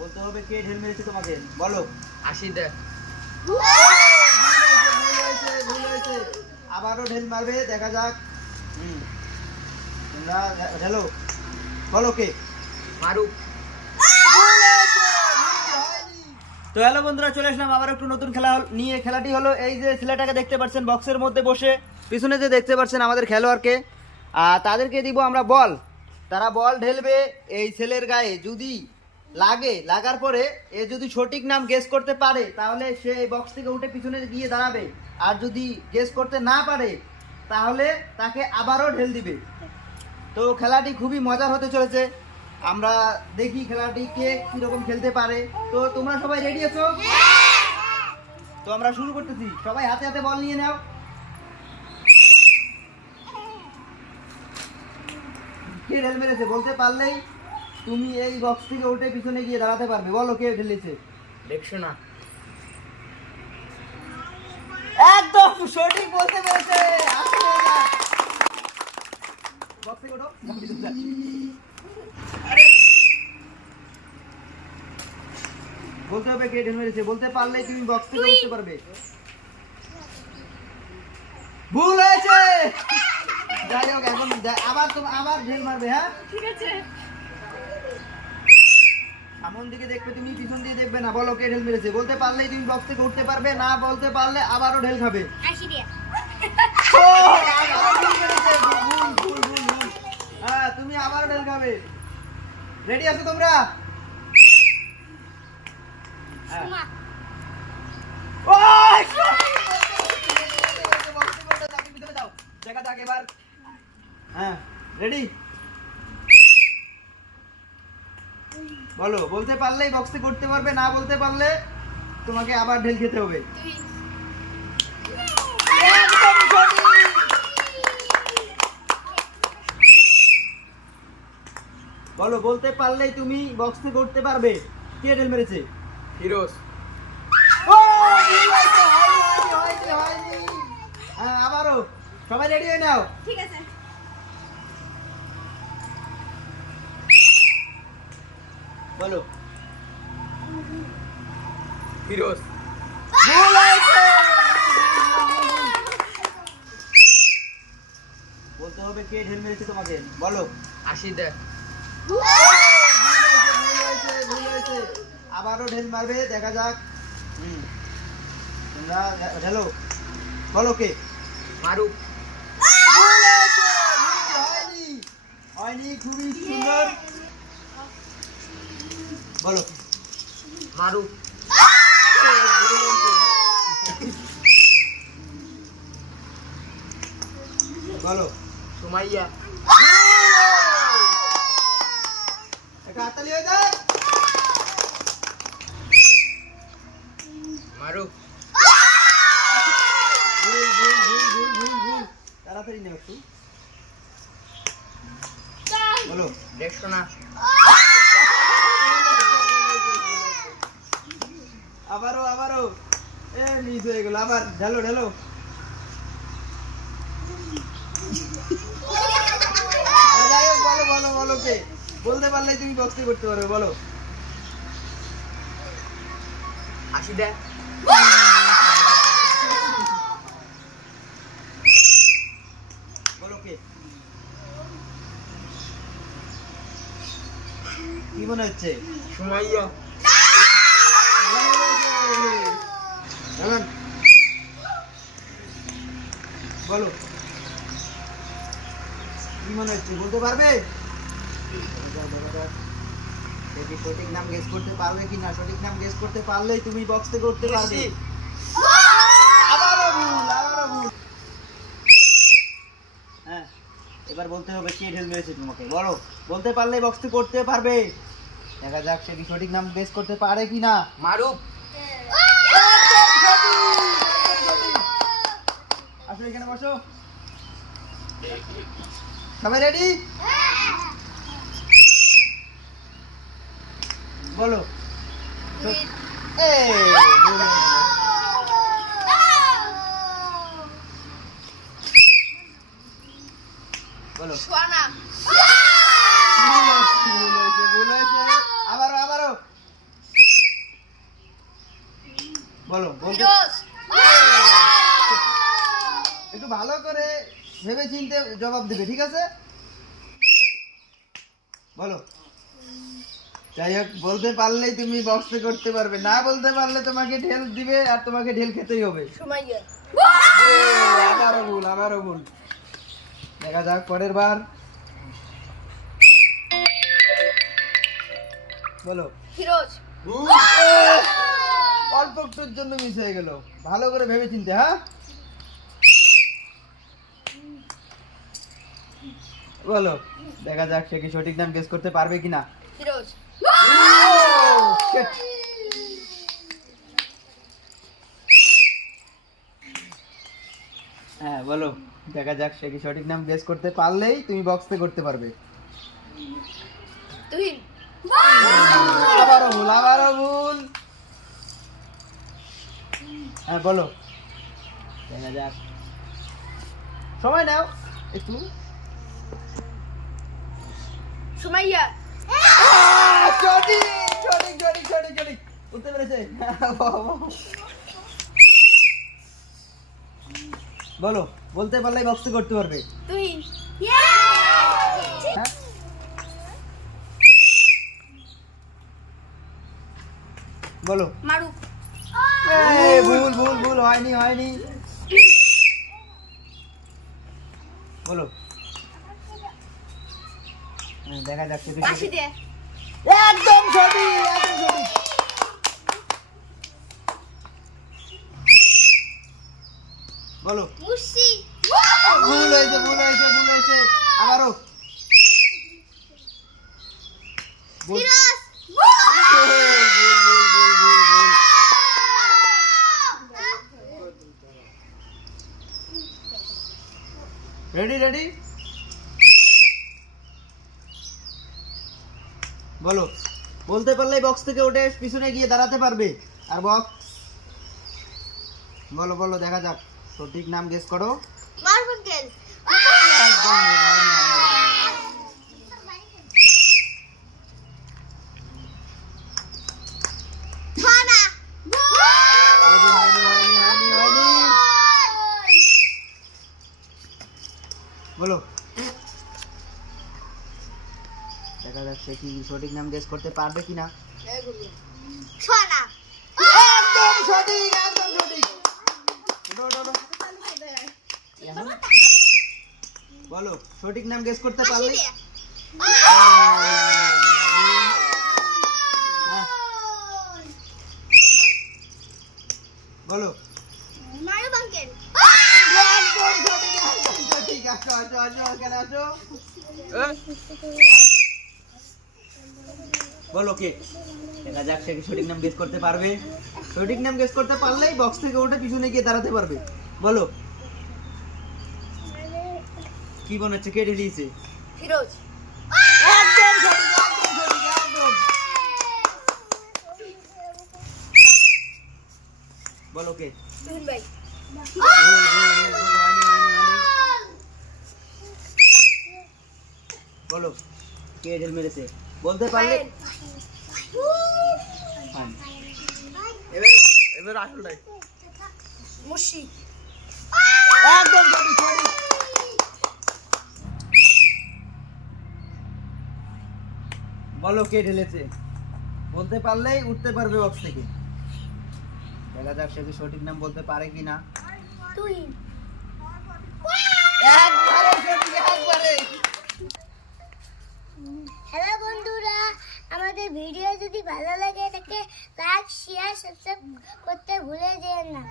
বলতে হবে কে ঢেল মেরেছে তোমাকে? বলো। আশি দেখ। আবারও ঢেল মারবে দেখা যাক। হুম। তোমরা ঢেলো। বলো কে? মারুক। তো হ্যালো বন্ধুরা চলে আসলাম আবার একটু নতুন খেলা হল- নিয়ে। খেলাটি হলো এই যে ছেলেটাকে দেখতে পাচ্ছেন বক্সের মধ্যে বসে। পিছনে যে দেখতে পাচ্ছেন আমাদের খেলোয়াড়কে আর তাদেরকে দিব আমরা বল। তারা বল ঢেলবে এই ছেলের গায়ে। যদি লাগে লাগার পরে এ যদি সঠিক নাম গেস করতে পারে তাহলে সে এই বক্স থেকে উঠে পিছনে গিয়ে দাঁড়াবে। আর যদি গেস করতে না পারে তাহলে তাকে আবারও ঢেল দিবে। তো খেলাটি খুবই মজার হতে চলেছে। আমরা দেখি খেলাটি কে কীরকম খেলতে পারে। তো তোমরা সবাই রেডি আছো? তো আমরা শুরু করতেছি। সবাই হাতে হাতে বল নিয়ে নাও। কে ঢেল মেরেছে বলতে পারলেই তুমি এই বক্স থেকে উঠে পিছনে গিয়ে দাঁড়াতে পারবে। বলো কে ঢেলেছে দেখছ না। একদম সঠিক বলতে পেরেছে। বক্স থেকে ওঠো। বলতে হবে কে ঢেল মেরেছে। বলতে পারলেই তুমি বক্স থেকে উঠতে পারবে। ভুল হয়েছে। যাই হোক এখন আবার তুমি আবার ঢেল মারবে হ্যাঁ? ঠিক আছে। সামন দিকে দেখবে তুমি পিছন দিয়ে দেখবে না। বলো কে ঢেল মেরেছে? বলতে পারলেই তুমি বক্স থেকে উঠতে পারবে না বলতে পারলে আবারও ঢেল খাবে। হ্যাঁ তুমি আবারও ঢেল খাবে। রেডি আছো তোমরা? হ্যাঁ। দাও। জায়গা এবার। হ্যাঁ রেডি বলো বলতে পারলেই বক্সে করতে পারবে না বলতে পারলে তোমাকে আবার ঢেল খেতে হবে। বলো বলতে পারলেই তুমি বক্সে উঠতে পারবে। কে ঢেল মেরেছে? ফিরোজ। হ্যাঁ আবারও। সবাই রেডি হয়ে নাও। ঠিক আছে। বলো। ফিরোজ। বলতে হবে কে ঢেল মেরেছে তোমাকে? বলো। আশি দেখ। আবারও ঢেল মারবে দেখা যাক। হুম। তোমরা ঢেলো। বলো কে? মারুক ভুল হয়েছে, ভুল হয়নি হয়নি খুবই সুন্দর বলো। মারুক। বলো। সুমাইয়া। ভুল ভুল ভুল। তাড়াতাড়ি নেও একটু। বলো। দেখছ না আবারও আবারও এ মিস হয়ে গেল আবার ঢেলো ঢেলো। বলো বলো বলো কে? বলতে পারলেই তুমি বক্সে করতে পারবে বলো। আশি দেখ। কি মনে হচ্ছে? সুমাইয়া। বলো। কি মনে হচ্ছে, বলতে পারবে? সঠিক নাম গেস করতে কি না, সঠিক নাম গেস করতে তুমি বক্স থেকে উঠতে পারবে। হ্যাঁ এবার বলতে হবে কে ঢেল মেরেছে তোমাকে। বলো, বলতে পারলে বক্স করতে পারবে। দেখা যাক সে সঠিক নাম গেস করতে পারে কি না। মারুক আসলে এখানে বসো। সবাই রেডি বলো। বলো। আবারও আবারও বলো একটু ভালো করে ভেবে চিনতে জবাব দেবে ঠিক আছে? বলো। যাই হোক বলতে পারলেই তুমি বক্সে করতে পারবে। না বলতে পারলে তোমাকে ঢেল দিবে আর তোমাকে ঢেল খেতেই হবে। আমারও ভুল আমারও ভুল। দেখা যাক পরের বার। বলো। ফিরোজ। অল্প একটুর জন্য মিস হয়ে গেল। ভালো করে ভেবে চিনতে হ্যাঁ? বলো দেখা যাক সে কি সঠিক নাম গেস করতে পারবে কিনা। ফিরোজ। হ্যাঁ বলো দেখা যাক সে কি সঠিক নাম গেস করতে পারলেই তুমি বক্সে করতে পারবে। তুহিন। আবারও ভুল আবারও ভুল। হ্যাঁ বলো। দেখা যাক। সময় নাও একটু। সুমাইয়া। সঠিক সঠিক সঠিক সঠিক সঠিক বুঝতে পেরেছে। বলো বলতে পারলেই বক্সে করতে পারবে। তুহিন হ্যাঁ? বলো। ভুল ভুল ভুল হয়নি হয়নি। বলো। দেখা যাচ্ছে। একদম সঠিক একদম সঠিক বলো মুসি ভুল হয়েছে ভুল হয়েছে ভুল হয়েছে আবারও ভুল। ভুল, ভুল, ভুল, ভুল, ভুল, ভুল। রেডি রেডি বলো। বলতে পারলেই বক্স থেকে উঠে পিছনে গিয়ে দাঁড়াতে পারবে। আর বক্স বলো বলো দেখা যাক। সঠিক নাম গেস করো। মারফুকেল একদম হয়নি, হয়নি, হয়নি। থানা হয়নি, হয়নি, হয়নি, হয়নি, হয়নি। বলো দেখা যাক সে কি সঠিক নাম গেস করতে পারবে কিনা। একদম সঠিক একদম সঠিক? বলো সঠিক নাম গেস করতে পারলে? বলো। একদম সঠিক আসো আসো আসো আসো বলো কে? দেখা যাক সে সঠিক নাম গেস করতে পারবে। সঠিক নাম গেস করতে পারলেই বক্স থেকে উঠে পিছনে গিয়ে দাঁড়াতে পারবে। বলো। কি মনে হচ্ছে কে ঢেলিয়েছে ফিরোজ। বলো কে? ভাই। বলো। কে ঢেল মেরেছে? বলতে পারলে হয়নি। এবার আসলটাই মুসি একদম সঠিক সঠিক বলো কে ঢেলেছে? বলতে পারলেই উঠতে পারবে বক্স থেকে। দেখা যাক সে কি সঠিক নাম বলতে পারে কিনা তুহিন একবারে সঠিক একবারে। হ্যালো বন্ধুরা আমাদের ভিডিও যদি ভালো লাগে থাকে লাইক শেয়ার সাবস্ক্রাইব করতে ভুলে যেন না।